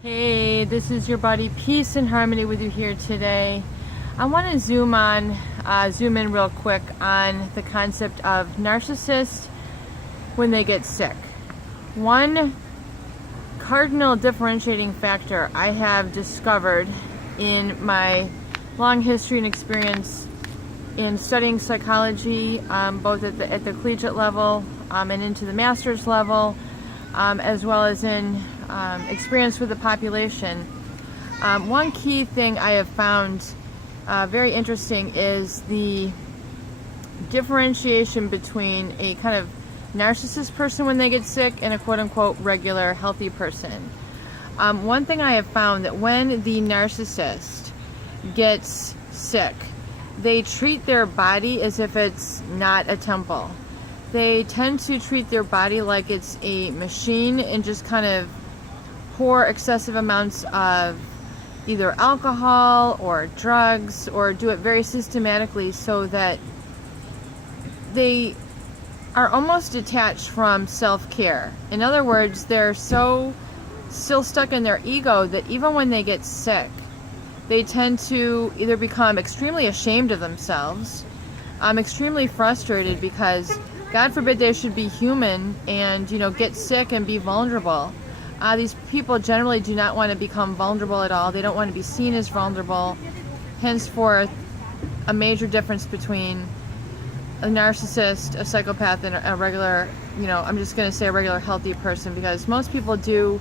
Hey, this is your buddy Peace and Harmony with you here today. I want to zoom in real quick on the concept of narcissists when they get sick. One cardinal differentiating factor I have discovered in my long history and experience in studying psychology, both at the collegiate level and into the master's level, as well as in experience with the population. One key thing I have found very interesting is the differentiation between a kind of narcissist person when they get sick and a quote-unquote regular healthy person. One thing I have found that when the narcissist gets sick, they treat their body as if it's not a temple. They tend to treat their body like it's a machine and just kind of pour excessive amounts of either alcohol or drugs, or do it very systematically so that they are almost detached from self-care. In other words, they're so still stuck in their ego that even when they get sick, they tend to either become extremely ashamed of themselves, extremely frustrated because God forbid they should be human and, get sick and be vulnerable. These people generally do not want to become vulnerable at all. They don't want to be seen as vulnerable. Henceforth, a major difference between a narcissist, a psychopath, and a regular, I'm just going to say a regular healthy person, because most people do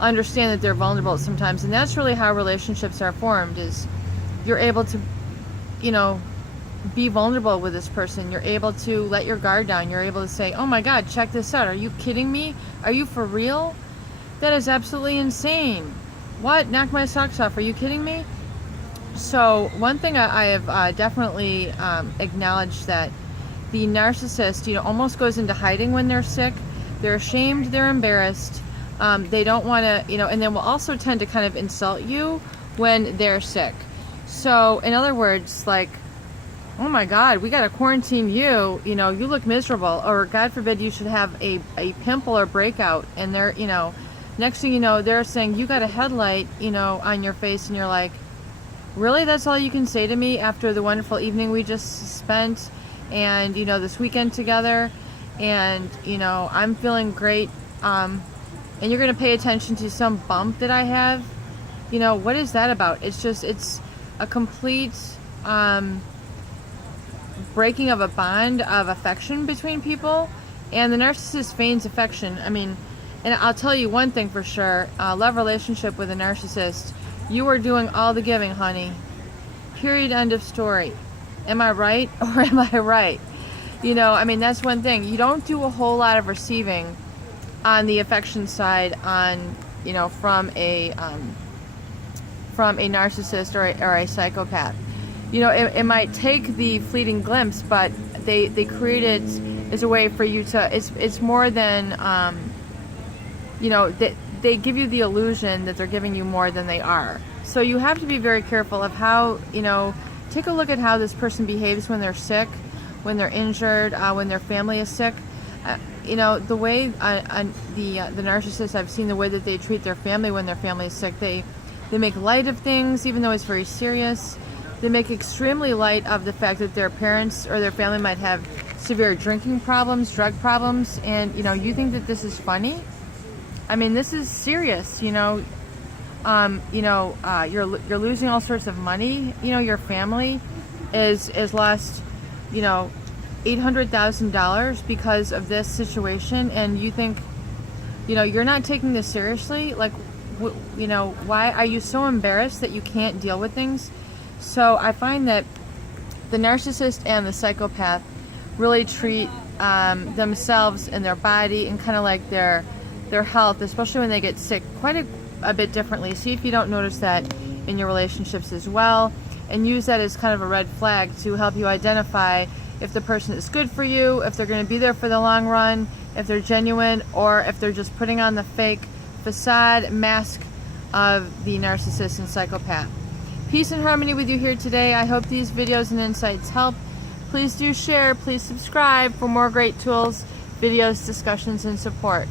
understand that they're vulnerable sometimes. And that's really how relationships are formed, is you're able to, be vulnerable with this person. You're able to let your guard down. You're able to say, oh my God, check this out. Are you kidding me? Are you for real? That is absolutely insane. What? Knock my socks off. Are you kidding me? So one thing I have definitely acknowledged, that the narcissist, almost goes into hiding when they're sick. They're ashamed. They're embarrassed. They don't want to, and then will also tend to kind of insult you when they're sick. So in other words, like, oh my God, we got to quarantine you. You look miserable. Or God forbid you should have a pimple or breakout, and they're, next thing you know, they're saying you got a headlight, on your face, and you're like, really? That's all you can say to me after the wonderful evening we just spent, and this weekend together, and I'm feeling great, and you're gonna pay attention to some bump that I have? What is that about? It's a complete breaking of a bond of affection between people, and the narcissist feigns affection. And I'll tell you one thing for sure, love relationship with a narcissist, you are doing all the giving, honey. Period, end of story. Am I right or am I right? That's one thing. You don't do a whole lot of receiving on the affection side from a narcissist or a psychopath. It might take the fleeting glimpse, but they create it as a way for you to, it's more than, they give you the illusion that they're giving you more than they are. So you have to be very careful of how, take a look at how this person behaves when they're sick, when they're injured, when their family is sick. The way the narcissists, I've seen the way that they treat their family when their family is sick. They make light of things, even though it's very serious. They make extremely light of the fact that their parents or their family might have severe drinking problems, drug problems, and you think that this is funny? This is serious. You're losing all sorts of money. Your family is lost, $800,000 because of this situation, and you think, you're not taking this seriously. Like, why are you so embarrassed that you can't deal with things? So I find that the narcissist and the psychopath really treat themselves and their body and kind of like their health, especially when they get sick, quite a bit differently. See if you don't notice that in your relationships as well, and use that as kind of a red flag to help you identify if the person is good for you, if they're going to be there for the long run, if they're genuine, or if they're just putting on the fake facade mask of the narcissist and psychopath. Peace and harmony with you here today. I hope these videos and insights help. Please do share, please subscribe for more great tools, videos, discussions, and support.